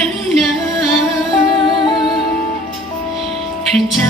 ครั้งหน้าพระเจ้า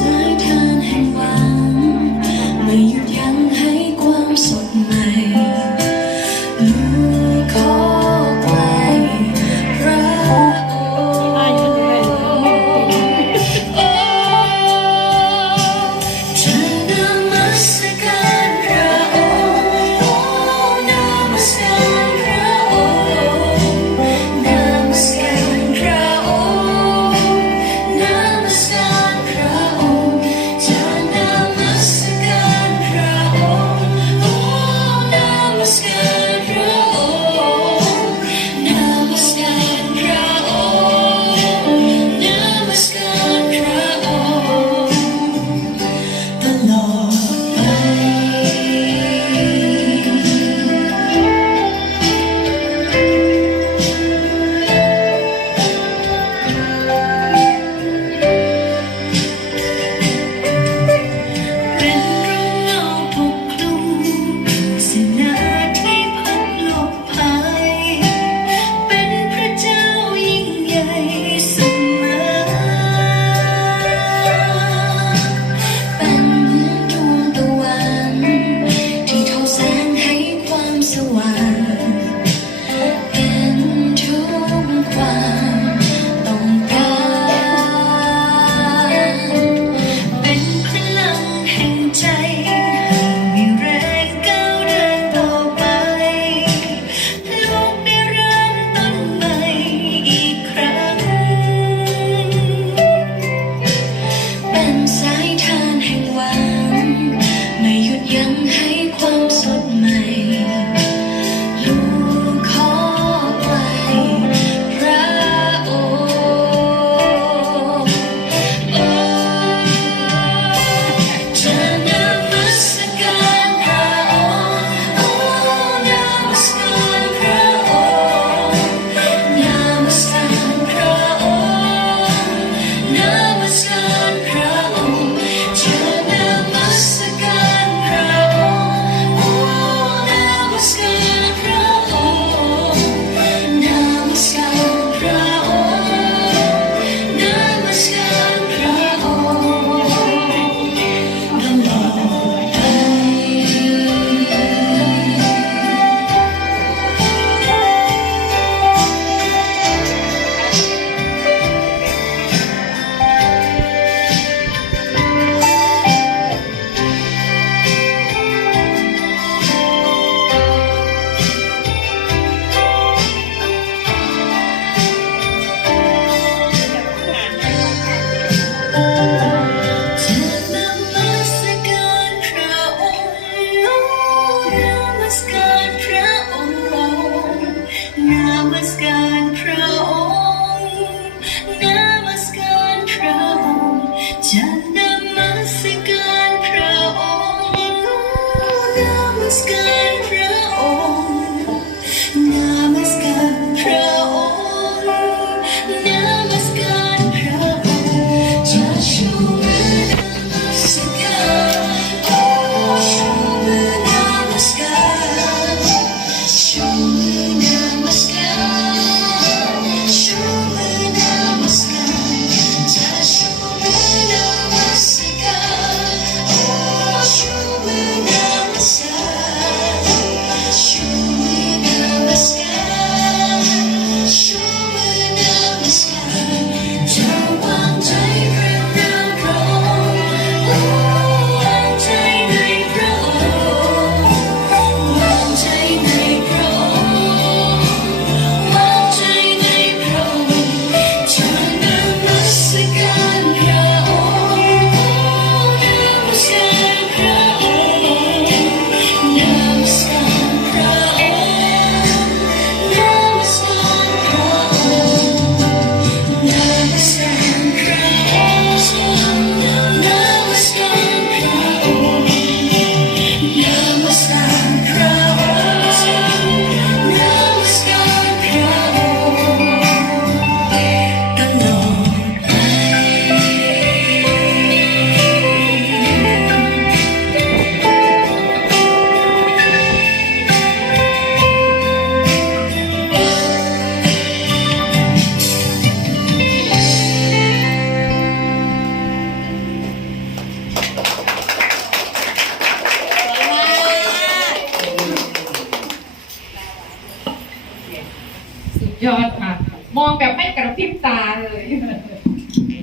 ยอดค่ะ มองแบบไม่กระพริบตาเลย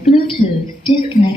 Bluetooth disconnect